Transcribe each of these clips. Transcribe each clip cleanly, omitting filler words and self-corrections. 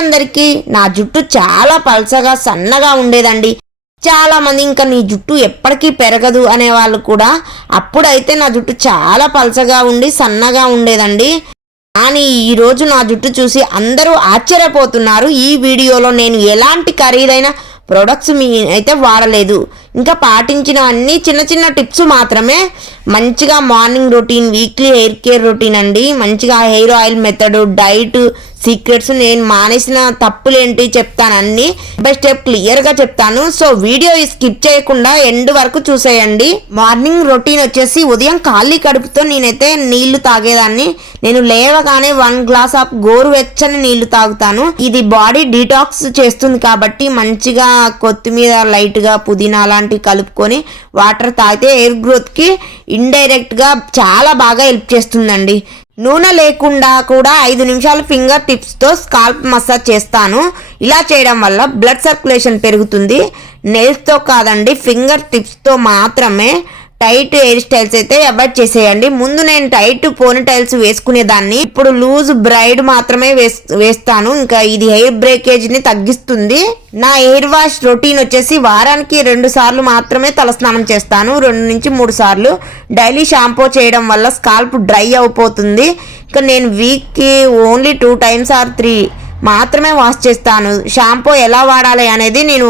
అందరికీ. నా జుట్టు చాలా పల్చగా సన్నగా ఉండేదండి. చాలా మంది ఇంకా నీ జుట్టు ఎప్పటికీ పెరగదు అనే వాళ్ళు కూడా. అప్పుడైతే నా జుట్టు చాలా పల్చగా ఉండి సన్నగా ఉండేదండి. కానీ ఈరోజు నా జుట్టు చూసి అందరూ ఆశ్చర్యపోతున్నారు. ఈ వీడియోలో నేను ఎలాంటి ఖరీదైన ప్రొడక్ట్స్ అయితే వాడలేదు. ఇంకా పాటించినవన్నీ చిన్న చిన్న టిప్స్ మాత్రమే. మంచిగా morning routine, weekly hair care routine అండి. మంచిగా hair oil method, diet secrets, నేను మానేసిన తప్పులేంటి చెప్తాను. అన్ని బై స్టెప్ క్లియర్గా చెప్తాను. సో వీడియో స్కిప్ చేయకుండా ఎండ్ వరకు చూసేయండి. మార్నింగ్ రొటీన్ వచ్చేసి ఉదయం ఖాళీ కడుపుతో నేనైతే నీళ్లు తాగేదాన్ని. నేను లేవగానే 1 గ్లాస్ ఆఫ్ గోరువెచ్చని నీళ్లు తాగుతాను. ఇది బాడీ డీటాక్స్ చేస్తుంది కాబట్టి మంచిగా కొత్తిమీర, లైట్గా పుదీనా అలాంటివి కలుపుకొని వాటర్ తాగితే హెయిర్ గ్రోత్కి ఇండైరెక్ట్గా చాలా బాగా హెల్ప్ చేస్తుందండి. నూనె లేకుండా కూడా 5 నిమిషాలు ఫింగర్ టిప్స్తో స్కాల్ప్ మసాజ్ చేస్తాను. ఇలా చేయడం వల్ల బ్లడ్ సర్క్యులేషన్ పెరుగుతుంది. నెయిల్స్తో కాదండి, ఫింగర్ టిప్స్తో మాత్రమే. టైట్ హెయిర్ స్టైల్స్ అయితే అవాయిడ్ చేసేయండి. ముందు నేను టైట్ పోనీ టైల్స్ వేసుకునేదాన్ని. ఇప్పుడు లూజ్ బ్రైడ్ మాత్రమే వేస్తాను. ఇంకా ఇది హెయిర్ బ్రేకేజ్ని తగ్గిస్తుంది. నా హెయిర్ వాష్ రొటీన్ వచ్చేసి వారానికి 2 సార్లు మాత్రమే తలస్నానం చేస్తాను. 2 నుంచి 3 సార్లు. డైలీ షాంపూ చేయడం వల్ల స్కాల్ప్ డ్రై అయిపోతుంది. ఇంకా నేను వీక్కి ఓన్లీ 2 టైమ్స్ ఆర్ 3 మాత్రమే వాష్ చేస్తాను. షాంపూ ఎలా వాడాలి అనేది నేను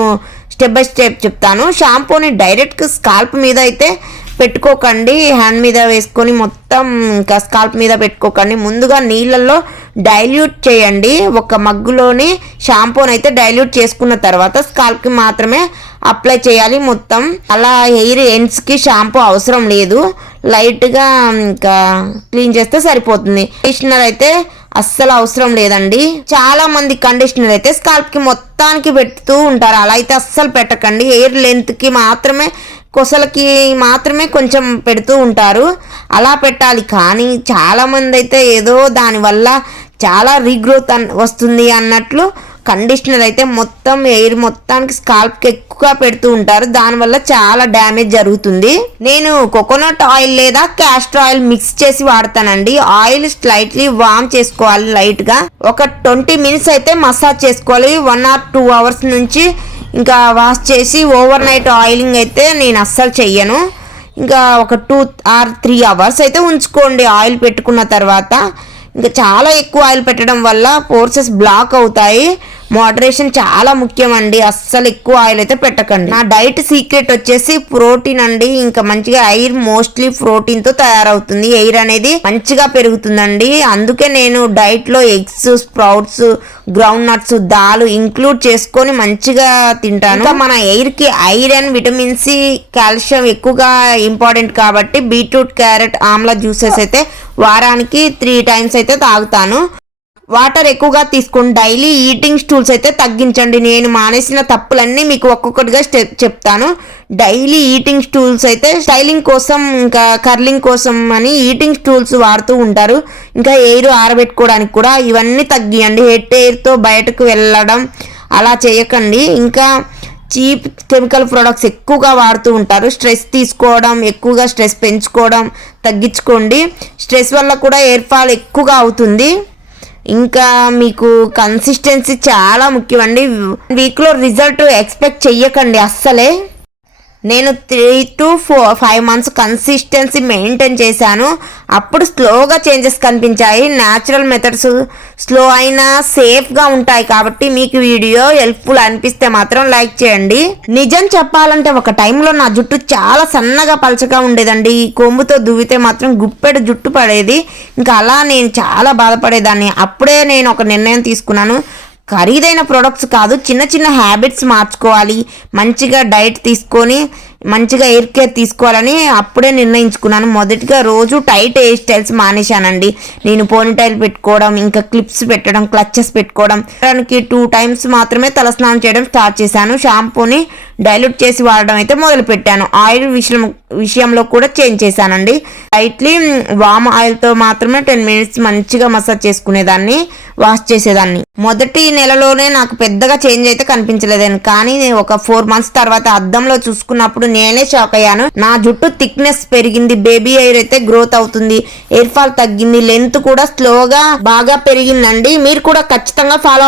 స్టెప్ బై స్టెప్ చెప్తాను. షాంపూని డైరెక్ట్గా స్కాల్ప్ మీద అయితే పెట్టుకోకండి. హ్యాండ్ మీద వేసుకొని మొత్తం ఇంకా స్కాల్ప్ మీద పెట్టుకోకండి. ముందుగా నీళ్ళల్లో డైల్యూట్ చేయండి. ఒక మగ్గులోని షాంపూని అయితే డైల్యూట్ చేసుకున్న తర్వాత స్కాల్ప్కి మాత్రమే అప్లై చేయాలి మొత్తం. అలా హెయిర్ ఎండ్స్కి షాంపూ అవసరం లేదు. లైట్గా ఇంకా క్లీన్ చేస్తే సరిపోతుంది. కండిషనర్ అయితే అస్సలు అవసరం లేదండి. చాలా మంది కండిషనర్ అయితే స్కాల్ప్కి మొత్తానికి పెడుతూ ఉంటారు. అలా అయితే అస్సలు పెట్టకండి. హెయిర్ లెంత్కి మాత్రమే, కొసలకి మాత్రమే కొంచెం పెడుతూ ఉంటారు. అలా పెట్టాలి. కానీ చాలామంది అయితే ఏదో దానివల్ల చాలా రీగ్రోత్ వస్తుంది అన్నట్లు కండిషనర్ అయితే మొత్తం హెయిర్ మొత్తానికి స్కాల్ప్కి ఎక్కువగా పెడుతూ ఉంటారు. దానివల్ల చాలా డ్యామేజ్ జరుగుతుంది. నేను కోకోనట్ ఆయిల్ లేదా క్యాస్టర్ ఆయిల్ మిక్స్ చేసి వాడతానండి. ఆయిల్ స్లైట్లీ వార్మ్ చేసుకోవాలి లైట్గా. ఒక 20 మినిట్స్ అయితే మసాజ్ చేసుకోవాలి. 1 or 2 అవర్స్ నుంచి ఇంకా వాష్ చేసి ఓవర్ నైట్ ఆయిలింగ్ అయితే నేను అస్సలు చెయ్యను. ఇంకా ఒక 2 or 3 అవర్స్ అయితే ఉంచుకోండి ఆయిల్ పెట్టుకున్న తర్వాత. ఇంకా చాలా ఎక్కువ ఆయిల్ పెట్టడం వల్ల పోర్సెస్ బ్లాక్ అవుతాయి. మోడరేషన్ చాలా ముఖ్యం అండి. అస్సలు ఎక్కువ ఆయిల్ అయితే పెట్టకండి. నా డైట్ సీక్రెట్ వచ్చేసి ప్రోటీన్ అండి. ఇంకా మంచిగా హెయిర్ మోస్ట్లీ ప్రోటీన్తో తయారవుతుంది. హెయిర్ అనేది మంచిగా పెరుగుతుందండి. అందుకే నేను డైట్లో eggs, sprouts, ground nuts, dal include చేసుకొని మంచిగా తింటాను. ఇంకా మన హెయిర్కి ఐరన్, విటమిన్ సి, కాల్షియం ఎక్కువగా ఇంపార్టెంట్ కాబట్టి బీట్రూట్, క్యారెట్, ఆమ్లా జ్యూసెస్ అయితే వారానికి 3 టైమ్స్ అయితే తాగుతాను. వాటర్ ఎక్కువగా తీసుకొని డైలీ ఈటింగ్ స్టూల్స్ అయితే తగ్గించండి. నేను మానేసిన తప్పులన్నీ మీకు ఒక్కొక్కటిగా చెప్తాను. డైలీ ఈటింగ్ స్టూల్స్ అయితే స్టైలింగ్ కోసం, ఇంకా కర్లింగ్ కోసం అని ఈటింగ్ స్టూల్స్ వాడుతూ ఉంటారు. ఇంకా హెయిర్ ఆరబెట్టుకోవడానికి కూడా ఇవన్నీ తగ్గియండి. హెయిర్తో బయటకు వెళ్ళడం అలా చేయకండి. ఇంకా చీప్ కెమికల్ ప్రొడక్ట్స్ ఎక్కువగా వాడుతూ ఉంటారు. స్ట్రెస్ తీసుకోవడం, ఎక్కువగా స్ట్రెస్ పెంచుకోవడం తగ్గించుకోండి. స్ట్రెస్ వల్ల కూడా హెయిర్ ఫాల్ ఎక్కువగా అవుతుంది. ఇంకా మీకు కన్సిస్టెన్సీ చాలా ముఖ్యమండి. వీక్లో రిజల్ట్ ఎక్స్పెక్ట్ చెయ్యకండి అస్సలే. నేను 3 to 5 మంత్స్ కన్సిస్టెన్సీ మెయింటైన్ చేశాను. అప్పుడు స్లోగా చేంజెస్ కనిపించాయి. న్యాచురల్ మెథడ్స్ స్లో అయినా సేఫ్గా ఉంటాయి. కాబట్టి మీకు వీడియో హెల్ప్ఫుల్ అనిపిస్తే మాత్రం లైక్ చేయండి. నిజం చెప్పాలంటే ఒక టైంలో నా జుట్టు చాలా సన్నగా పలచగా ఉండేదండి. కొమ్ముతో దువ్వితే మాత్రం గుప్పెడు జుట్టు పడేది. ఇంకా అలా నేను చాలా బాధపడేదాన్ని. అప్పుడే నేను ఒక నిర్ణయం తీసుకున్నాను. ఖరీదైన ప్రొడక్ట్స్ కాదు, చిన్న చిన్న హ్యాబిట్స్ మార్చుకోవాలి. మంచిగా డైట్ తీసుకొని మంచిగా హెయిర్ కేర్ తీసుకోవాలని అప్పుడే నిర్ణయించుకున్నాను. మొదటిగా రోజు టైట్ హెయిర్ స్టైల్స్ మానేశానండి. నేను పోనీటైల్ పెట్టుకోవడం, ఇంకా క్లిప్స్ పెట్టడం, క్లచెస్ పెట్టుకోవడం. దానికి 2 టైమ్స్ మాత్రమే తలస్నానం చేయడం స్టార్ట్ చేశాను. షాంపూని డైల్యూట్ చేసి వాడడం అయితే మొదలు పెట్టాను. ఆయిల్ విషయంలో కూడా చేంజ్ చేశానండి. లైట్లీ వామ్ ఆయిల్తో మాత్రమే 10 మినిట్స్ మంచిగా మసాజ్ చేసుకునేదాన్ని, వాష్ చేసేదాన్ని. మొదటి నెలలోనే నాకు పెద్దగా చేంజ్ అయితే కనిపించలేదని, కానీ ఒక 4 మంత్స్ తర్వాత అద్దంలో చూసుకున్నప్పుడు నేనే షాక్ అయ్యాను. నా జుట్టు థిక్నెస్ పెరిగింది, బేబీ హెయిర్ అయితే గ్రోత్ అవుతుంది, హెయిర్ ఫాల్ తగ్గింది, లెంత్ కూడా స్లోగా బాగా పెరిగిందండి. మీరు కూడా ఖచ్చితంగా ఫాలో